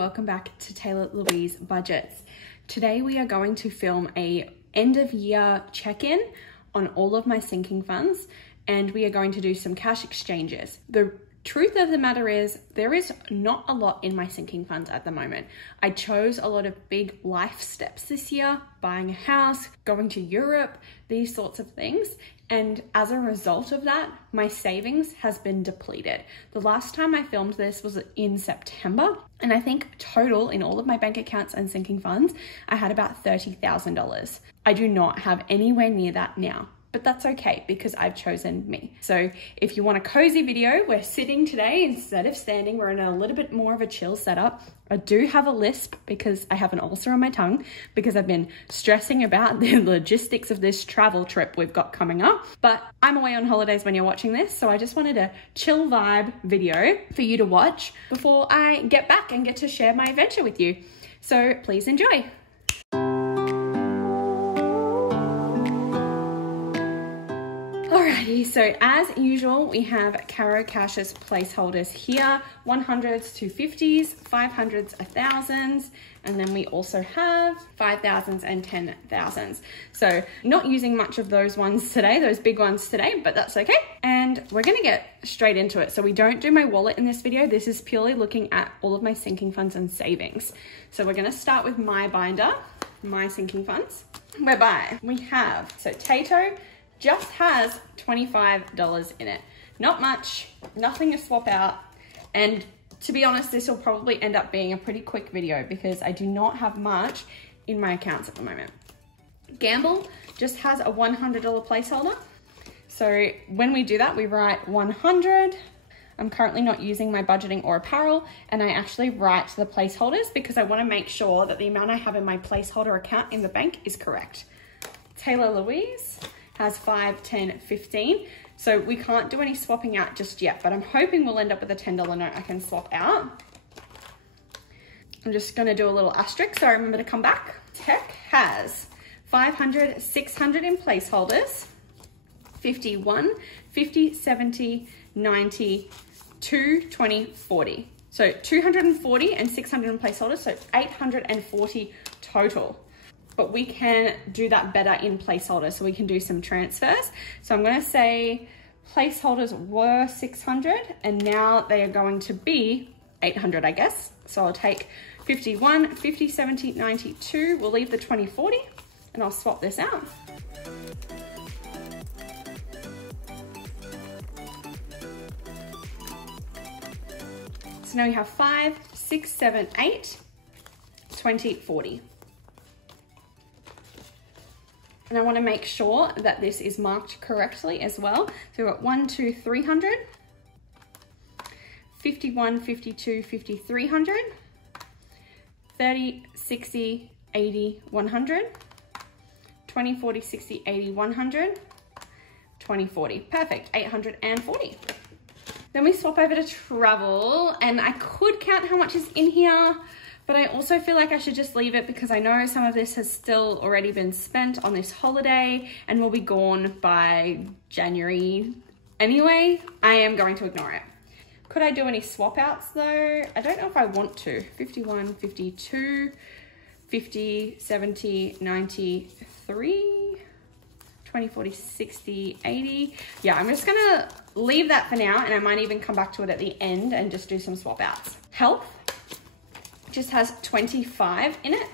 welcome back to Taylah Louise Budgets. Today we are going to film a end of year check-in on all of my sinking funds, and we are going to do some cash exchanges. The truth of the matter is there is not a lot in my sinking funds at the moment. I chose a lot of big life steps this year, buying a house, going to Europe, these sorts of things. And as a result of that, my savings has been depleted. The last time I filmed this was in September, and I think total in all of my bank accounts and sinking funds, I had about $30,000. I do not have anywhere near that now. But that's okay because I've chosen me. So if you want a cozy video, we're sitting today instead of standing. We're in a little bit more of a chill setup. I do have a lisp because I have an ulcer on my tongue because I've been stressing about the logistics of this travel trip we've got coming up. But I'm away on holidays when you're watching this, so I just wanted a chill vibe video for you to watch before I get back and get to share my adventure with you. So please enjoy. Alrighty, so as usual, we have Caro Cash's placeholders here, 100s, 250s, 500s, 1000s, and then we also have 5000s and 10,000s. So not using much of those ones today, those big ones today, but that's okay. And we're gonna get straight into it. So we don't do my wallet in this video. This is purely looking at all of my sinking funds and savings. So we're gonna start with my binder, my sinking funds, whereby we have, so Tato just has $25 in it. Not much, nothing to swap out. And to be honest, this will probably end up being a pretty quick video because I do not have much in my accounts at the moment. Gamble just has a $100 placeholder. So when we do that, we write 100. I'm currently not using my budgeting or apparel, and I actually write the placeholders because I want to make sure that the amount I have in my placeholder account in the bank is correct. Taylah Louise has 5, 10, 15. So we can't do any swapping out just yet, but I'm hoping we'll end up with a $10 note I can swap out. I'm just gonna do a little asterisk so I remember to come back. Tech has 500, 600 in placeholders, 51, 50, 70, 90, 220, 40. So 240 and 600 in placeholders, so 840 total. But we can do that better in placeholders, so we can do some transfers. So I'm gonna say placeholders were 600 and now they are going to be 800, I guess. So I'll take 51, 50, 70, 92. We'll leave the 20, 40 and I'll swap this out. So now we have 5, 6, 7, 8, 20, 40. And I want to make sure that this is marked correctly as well. So we've got 1, 2, 300, 51, 52, 50, 300, 30, 60, 80, 100, 20, 40, 60, 80, 100, 20, 40. Perfect, 840. Then we swap over to travel, and I could count how much is in here, but I also feel like I should just leave it because I know some of this has still already been spent on this holiday and will be gone by January anyway. I am going to ignore it. Could I do any swap outs though? I don't know if I want to. 51, 52, 50, 70, 93, 20, 40, 60, 80. Yeah, I'm just gonna leave that for now, and I might even come back to it at the end and just do some swap outs. Health just has 25 in it,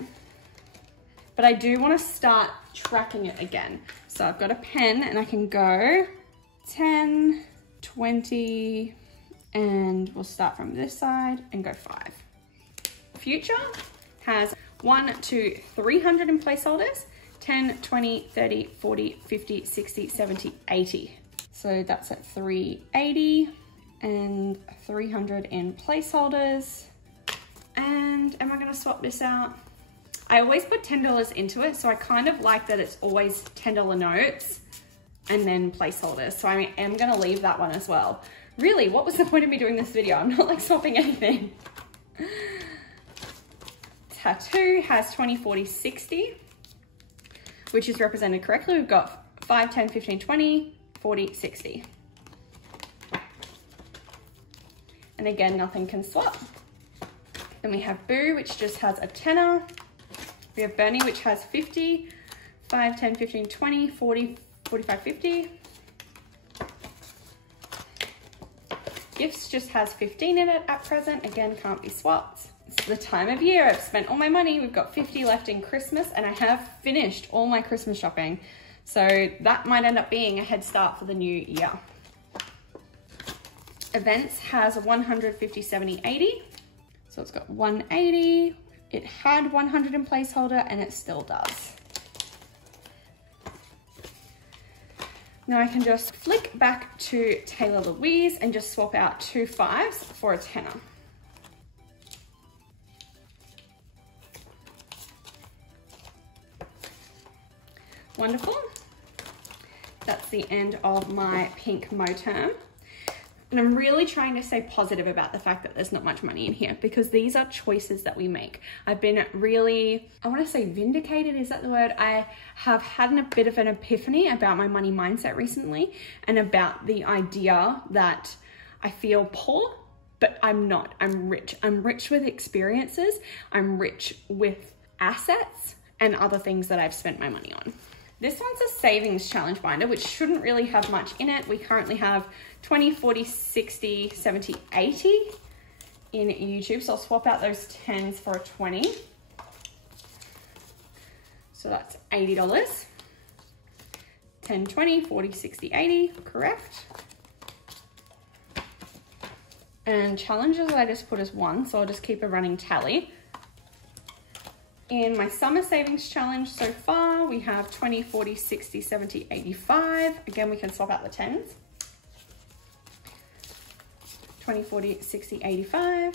but I do want to start tracking it again. So I've got a pen and I can go 10, 20, and we'll start from this side and go 5. Future has 1, 2, 300 in placeholders, 10, 20, 30, 40, 50, 60, 70, 80. So that's at 380 and 300 in placeholders. And am I gonna swap this out? I always put $10 into it, so I kind of like that it's always $10 notes and then placeholders. So I am gonna leave that one as well. Really, what was the point of me doing this video? I'm not like swapping anything. Tattoo has 20, 40, 60, which is represented correctly. We've got 5, 10, 15, 20, 40, 60. And again, nothing can swap. Then we have Boo, which just has a tenner. We have Bernie, which has 50, 5, 10, 15, 20, 40, 45, 50. Gifts just has 15 in it at present. Again, can't be swapped. It's the time of year. I've spent all my money. We've got 50 left in Christmas and I have finished all my Christmas shopping. So that might end up being a head start for the new year. Events has 150, 70, 80. So it's got 180. It had 100 in placeholder and it still does. Now I can just flick back to Taylah Louise and just swap out 2 5s for a tenner. Wonderful. That's the end of my pink Mo term. And I'm really trying to stay positive about the fact that there's not much money in here because these are choices that we make. I've been really, I want to say vindicated, is that the word? I have had a bit of an epiphany about my money mindset recently and about the idea that I feel poor, but I'm not. I'm rich. I'm rich with experiences. I'm rich with assets and other things that I've spent my money on. This one's a savings challenge binder, which shouldn't really have much in it. We currently have 20, 40, 60, 70, 80 in YouTube. So I'll swap out those 10s for a 20. So that's $80. 10, 20, 40, 60, 80, correct. And challenges I just put as 1, so I'll just keep a running tally. In my summer savings challenge so far, we have 20, 40, 60, 70, 85. Again, we can swap out the 10s. 20, 40, 60, 85.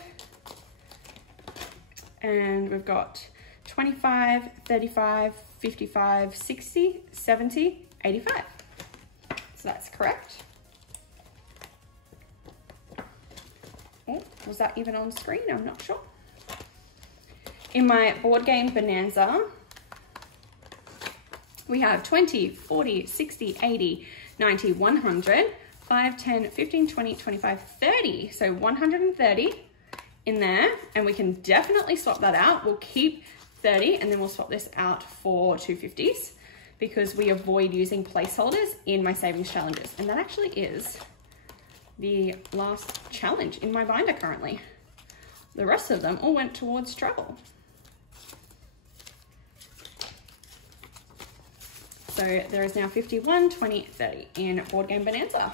And we've got 25, 35, 55, 60, 70, 85. So that's correct. Oh, was that even on screen? I'm not sure. In my board game bonanza, we have 20, 40, 60, 80, 90, 100, 5, 10, 15, 20, 25, 30. So 130 in there, and we can definitely swap that out. We'll keep 30 and then we'll swap this out for 250s because we avoid using placeholders in my savings challenges. And that actually is the last challenge in my binder currently. The rest of them all went towards travel. So there is now 51, 20, 30 in Board Game Bonanza.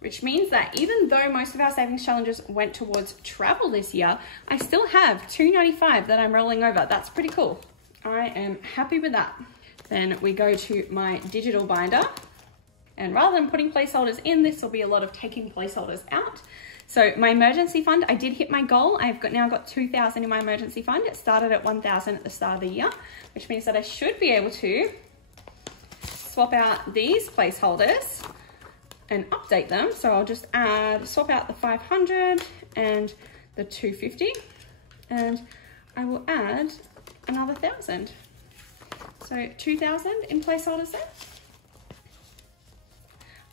Which means that even though most of our savings challenges went towards travel this year, I still have $295 that I'm rolling over. That's pretty cool. I am happy with that. Then we go to my digital binder. And rather than putting placeholders in, this will be a lot of taking placeholders out. So my emergency fund, I did hit my goal. I've now got 2,000 in my emergency fund. It started at 1,000 at the start of the year, which means that I should be able to swap out these placeholders and update them. So I'll just swap out the 500 and the 250, and I will add another 1,000. So 2,000 in placeholders there.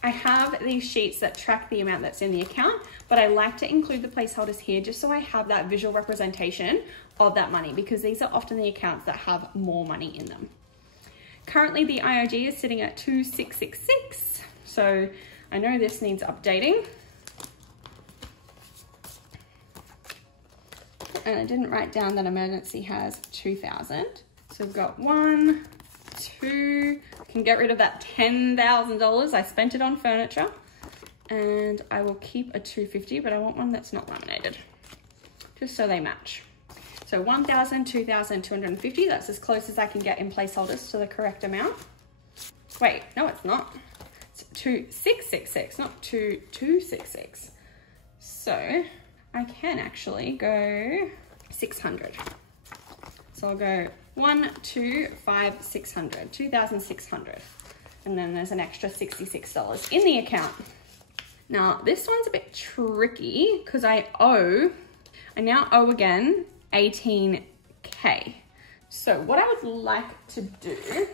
I have these sheets that track the amount that's in the account, but I like to include the placeholders here just so I have that visual representation of that money because these are often the accounts that have more money in them. Currently the IOG is sitting at 2666, so I know this needs updating. And I didn't write down that emergency has 2,000. So we've got 1, 2, can get rid of that $10,000. I spent it on furniture, and I will keep a 250, but I want one that's not laminated, just so they match. So 1,000, 2,000, 250, that's as close as I can get in placeholders to the correct amount. Wait, no, it's not. It's 2,666, not 2,266. So I can actually go 600. So I'll go 1, 2, 5, 600, 2,600. And then there's an extra $66 in the account. Now this one's a bit tricky because I now owe again 18K. So what I would like to do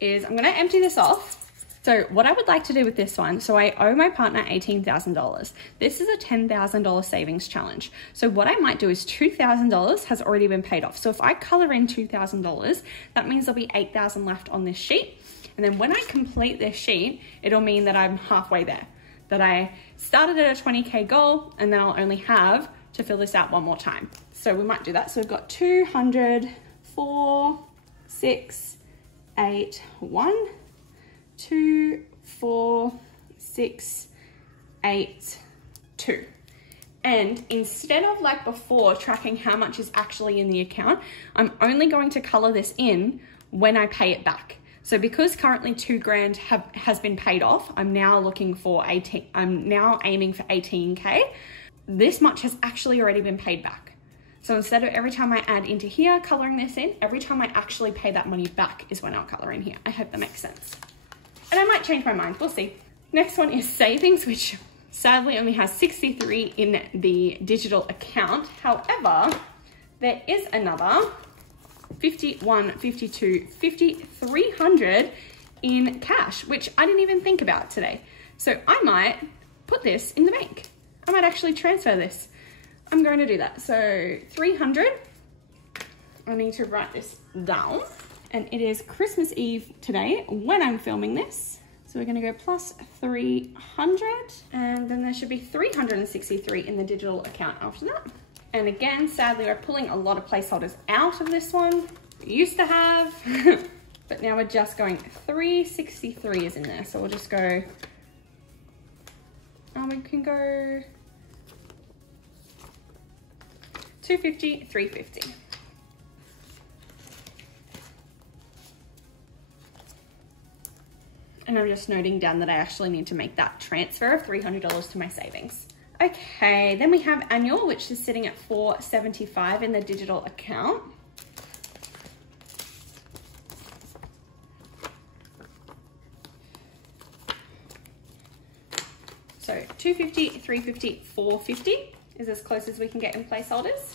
is I'm gonna empty this off. It's So what I would like to do with this one, so I owe my partner $18,000. This is a $10,000 savings challenge. So what I might do is $2,000 has already been paid off. So if I color in $2,000, that means there'll be $8,000 left on this sheet. And then when I complete this sheet, it'll mean that I'm halfway there, that I started at a 20K goal and then I'll only have to fill this out one more time. So we might do that. So we've got 200, 4, 6, 8, 1, 2, 4, 6, 8, 2. And instead of like before tracking how much is actually in the account, I'm only going to color this in when I pay it back. So because currently $2,000 has been paid off, I'm now aiming for 18K. This much has actually already been paid back. So instead of every time I add into here, coloring this in, every time I actually pay that money back is when I'll color in here. I hope that makes sense. And I might change my mind, we'll see. Next one is savings, which sadly only has 63 in the digital account. However, there is another 51, 52, 50, 300 in cash, which I didn't even think about today. So I might put this in the bank. I might actually transfer this. I'm going to do that. So 300, I need to write this down. And it is Christmas Eve today when I'm filming this. So we're gonna go plus 300, and then there should be 363 in the digital account after that. And again, sadly, we're pulling a lot of placeholders out of this one. We used to have, but now we're just going 363 is in there. So we'll just go, we can go 250, 350. And I'm just noting down that I actually need to make that transfer of $300 to my savings. Okay, then we have annual, which is sitting at $475 in the digital account. So 250, 350, 450 is as close as we can get in placeholders.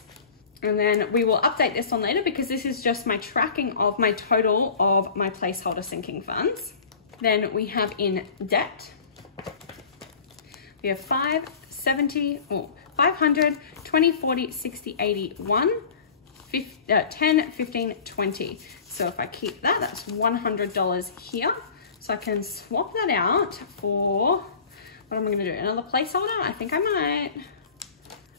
And then we will update this one later because this is just my tracking of my total of my placeholder sinking funds. Then we have in debt, we have 570, 500, 20, 40, 60, 80, 1, 10, 15, 20. So if I keep that, that's $100 here. So I can swap that out for, what am I gonna do? Another placeholder? I think I might.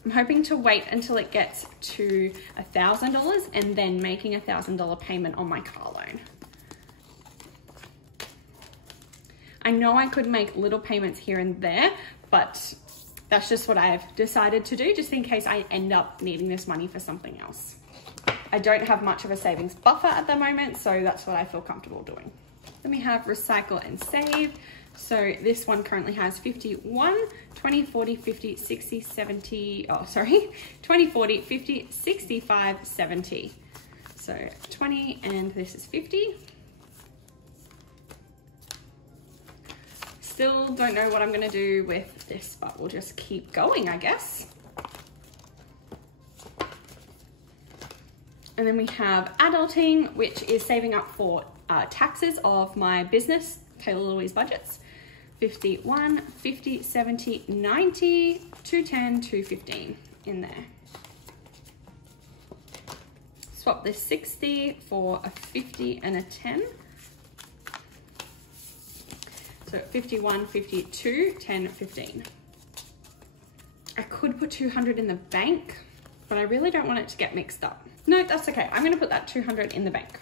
I'm hoping to wait until it gets to $1,000 and then making a $1,000 payment on my car loan. I know I could make little payments here and there, but that's just what I've decided to do, just in case I end up needing this money for something else. I don't have much of a savings buffer at the moment, so that's what I feel comfortable doing. Then we have recycle and save. So this one currently has 51, 20, 40, 50, 60, 70, 20, 40, 50, 65, 70. So 20 and this is 50. Still don't know what I'm gonna do with this, but we'll just keep going, I guess. And then we have adulting, which is saving up for taxes of my business, Taylah Louise budgets. 51, 50, 70, 90, 210, 215 in there. Swap this 60 for a 50 and a 10. So 51, 52, 10, 15. I could put 200 in the bank, but I really don't want it to get mixed up. No, that's okay. I'm gonna put that 200 in the bank.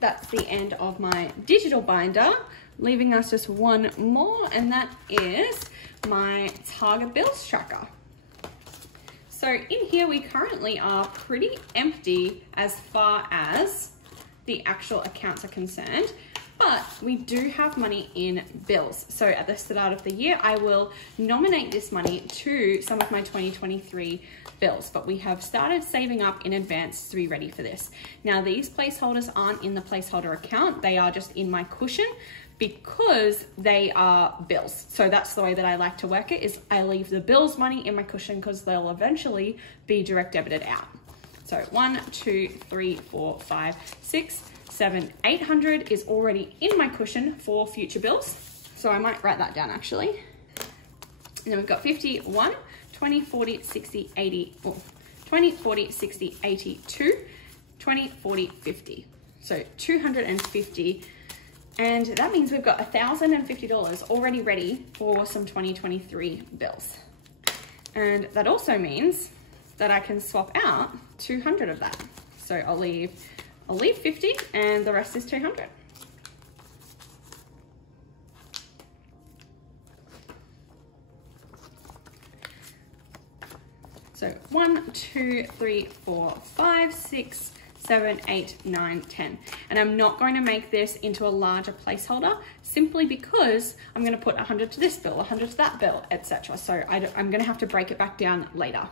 That's the end of my digital binder, leaving us just one more, and that is my Target Bills tracker. So in here, we currently are pretty empty as far as the actual accounts are concerned. but we do have money in bills. So at the start of the year, I will nominate this money to some of my 2023 bills, but we have started saving up in advance to be ready for this. Now, these placeholders aren't in the placeholder account. They are just in my cushion because they are bills. So that's the way that I like to work it, is I leave the bills money in my cushion because they'll eventually be direct debited out. So 1, 2, 3, 4, 5, 6, 7, 800 is already in my cushion for future bills. So I might write that down actually. And then we've got 51, 20, 40, 60, 80, or 20, 40, 60, 82, 20, 40, 50. So 250. And that means we've got $1,050 already ready for some 2023 bills. And that also means that I can swap out 200 of that. So I'll leave 50 and the rest is 200. So 1, 2, 3, 4, 5, 6, 7, 8, 9, 10. And I'm not going to make this into a larger placeholder simply because I'm going to put 100 to this bill, 100 to that bill, etc. So I'm going to have to break it back down later.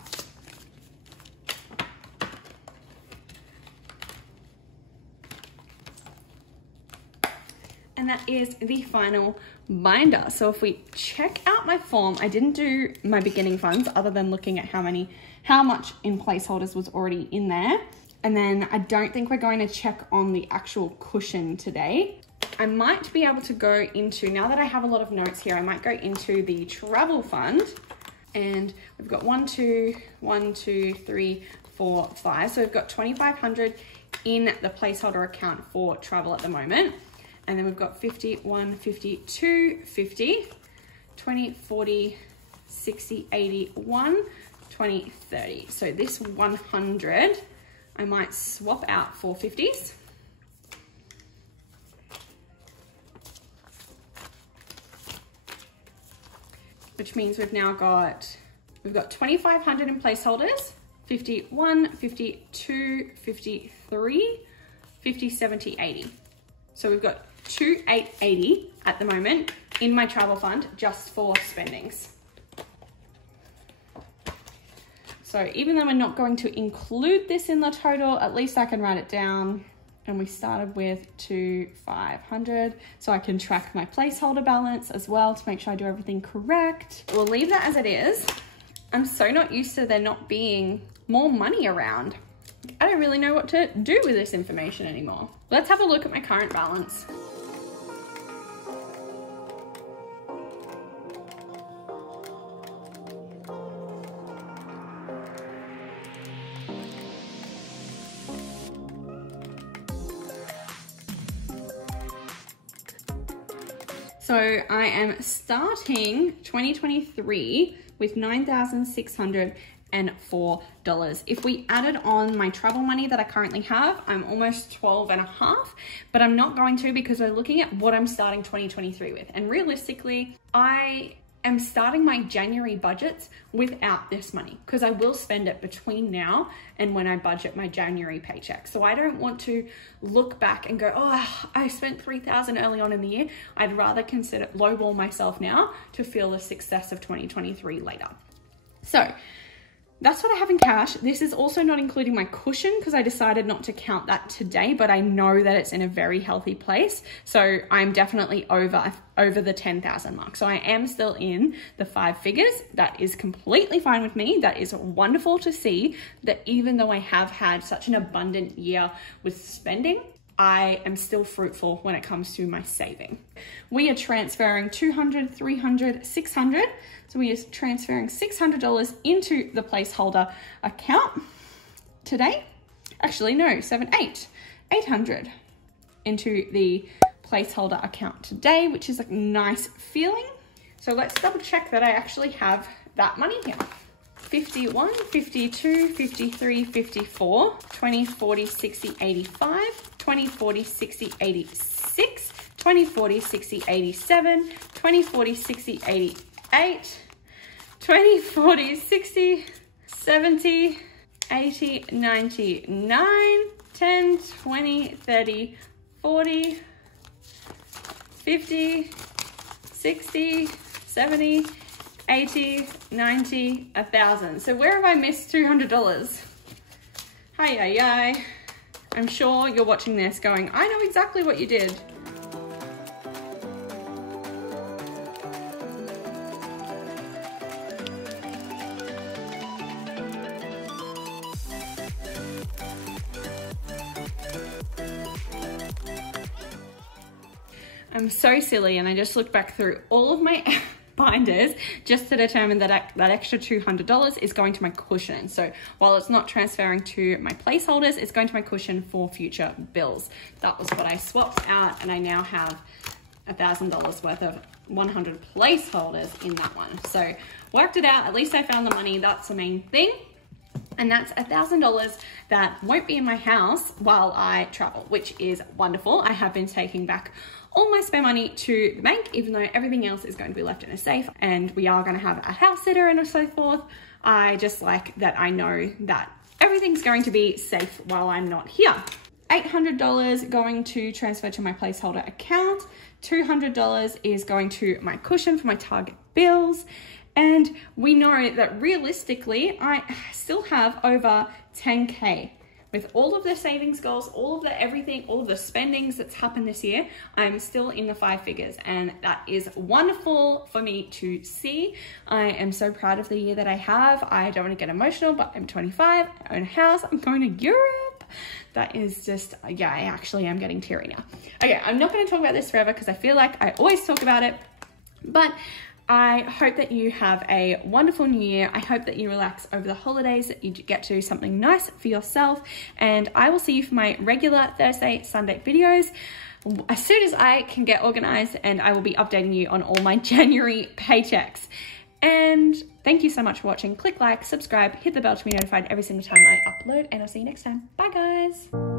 And that is the final binder. So if we check out my form, I didn't do my beginning funds other than looking at how much in placeholders was already in there. And then I don't think we're going to check on the actual cushion today. I might be able to go into, now that I have a lot of notes here, I might go into the travel fund. And we've got 1, 2, 3, 4, 5. So we've got 2,500 in the placeholder account for travel at the moment. And then we've got 51, 52, 50, 20, 40, 60, 80, 1, 20, 30. So this 100, I might swap out for 50s. Which means we've got 2,500 in placeholders, 51, 52, 53, 50, 70, 80. So we've got 2,880 at the moment in my travel fund just for spendings. So even though we're not going to include this in the total, at least I can write it down. And we started with 2,500. So I can track my placeholder balance as well to make sure I do everything correct. We'll leave that as it is. I'm so not used to there not being more money around. I don't really know what to do with this information anymore. Let's have a look at my current balance. So I am starting 2023 with $9,604. If we added on my travel money that I currently have, I'm almost 12 and a half, but I'm not going to because we're looking at what I'm starting 2023 with. And realistically, I am starting my January budgets without this money because I will spend it between now and when I budget my January paycheck. So I don't want to look back and go, oh, I spent $3,000 early on in the year. I'd rather consider lowball myself now to feel the success of 2023 later. So that's what I have in cash. This is also not including my cushion because I decided not to count that today, but I know that it's in a very healthy place. So I'm definitely over the 10,000 mark. So I am still in the 5 figures. That is completely fine with me. That is wonderful to see that even though I have had such an abundant year with spending, I am still fruitful when it comes to my saving. We are transferring 200, 300, 600. So we are transferring $600 into the placeholder account today. Actually, no, 800 into the placeholder account today, which is a nice feeling. So let's double check that I actually have that money here. 51, 52, 53, 54, 20, 40, 60, 85, 20, 40, 60, 86, 20, 40, 60, 87, 20, 40, 60, 88, 20, 40, 60, 70, 80, 90, 9, 10, 20, 30, 40, 50, 60, 70, 80, 90, 1,000. So where have I missed $200? Hi. I'm sure you're watching this going, I know exactly what you did. I'm so silly, and I just looked back through all of my binders just to determine that that extra $200 is going to my cushion. So while it's not transferring to my placeholders, it's going to my cushion for future bills. That was what I swapped out, and I now have $1,000 worth of 100 placeholders in that one. So worked it out. At least I found the money. That's the main thing. And that's $1,000 that won't be in my house while I travel, which is wonderful. I have been taking back all my spare money to the bank, even though everything else is going to be left in a safe, and we are going to have a house sitter and so forth. I just like that I know that everything's going to be safe while I'm not here. $800 going to transfer to my placeholder account. $200 is going to my cushion for my Target bills. And we know that realistically, I still have over 10K. With all of the savings goals, all of the everything, all of the spendings that's happened this year, I'm still in the 5 figures, and that is wonderful for me to see. I am so proud of the year that I have. I don't want to get emotional, but I'm 25, I own a house, I'm going to Europe. That is just, yeah, I actually am getting teary now. Okay, I'm not going to talk about this forever because I feel like I always talk about it, but I hope that you have a wonderful new year. I hope that you relax over the holidays, that you get to do something nice for yourself. And I will see you for my regular Thursday, Sunday videos as soon as I can get organized, and I will be updating you on all my January paychecks. And thank you so much for watching. Click like, subscribe, hit the bell to be notified every single time I upload, and I'll see you next time. Bye guys.